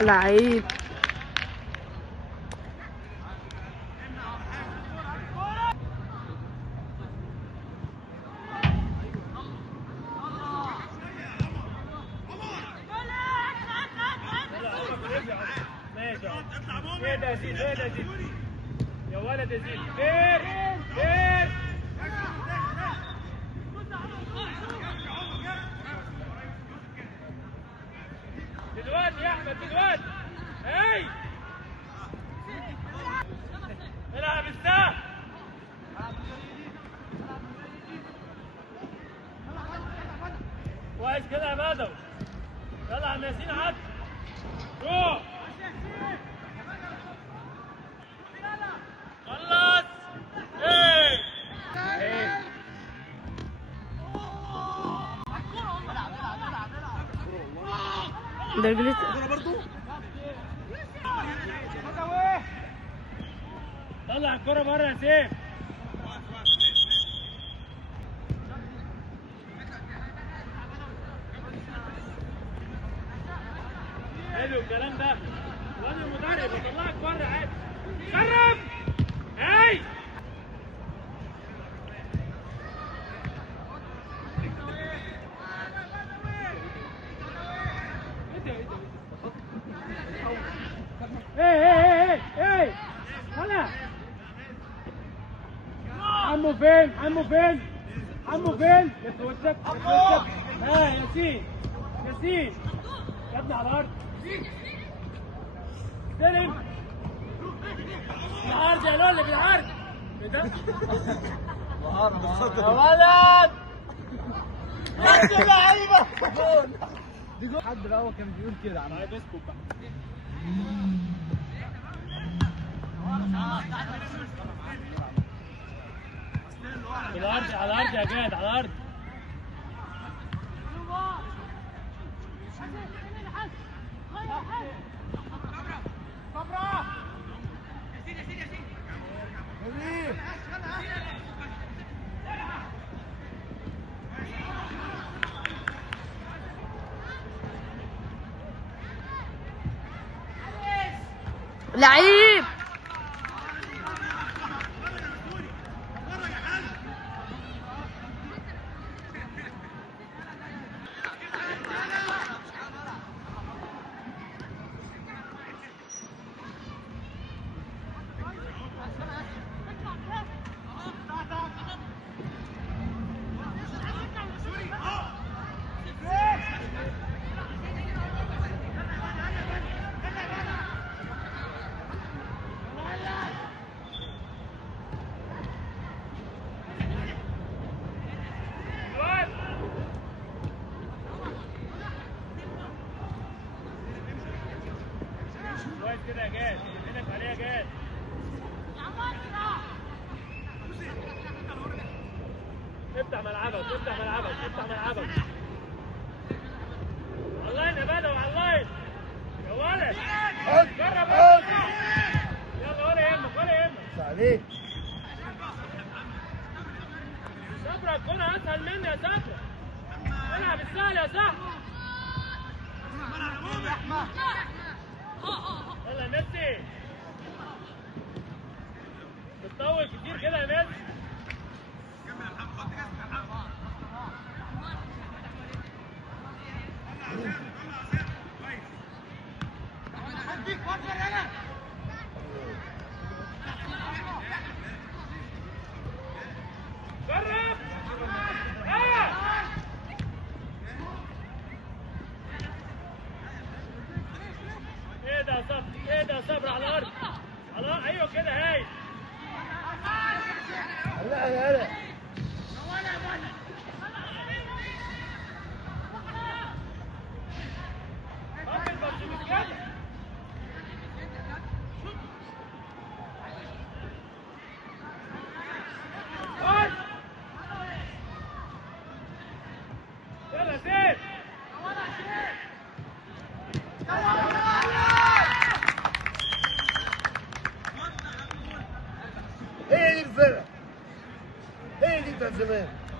لعيب. اهدى يا زيد، اهدى يا زيد يا ولد يا زيد. خير خير. دلوقتي يا احمد دلوقتي. هاي العب السهم. كويس كده يا بدوي. يلا يا عم ياسين عدي. روح خلص. ايه ده رجلت. طلع الكرة بره يا سيف. حلو الكلام ده. وانا المدرب بطلعك بره عادي. شرف. هاي ايه هلا. عمو فين؟ عمو فين؟ عمو فين؟ لف وشك لف وشك. ها ياسين ياسين يا ابني على الارض. استلم بالعرض يا لولي بالعرض. ايه ده؟ يا ولد يا لعيبه. دي حد بقى هو كان بيقول كده عم. طيب اسكت بقى. بالعرض على الارض يا جاد على الارض. لعيب. كويس كده يا جاد. ايدك عليها يا جاد. افتح ملعبك افتح ملعبك افتح ملعبك. على اللاين يا بدوي على اللاين يا ولد. جرب يلا ولا يهمك ولا يهمك. عليك صبرا الكرة اسهل مني يا صبرا. العب السهل يا صاحبي. يلا يا ميسي. بتطول كتير كده يا ميسي. جرب. ايه ده يا صبري؟ ايه ده يا صبري على الارض؟ على الارض. ايوه كده هاي. هلا قبل بس مش كده. يلا سيف. زمان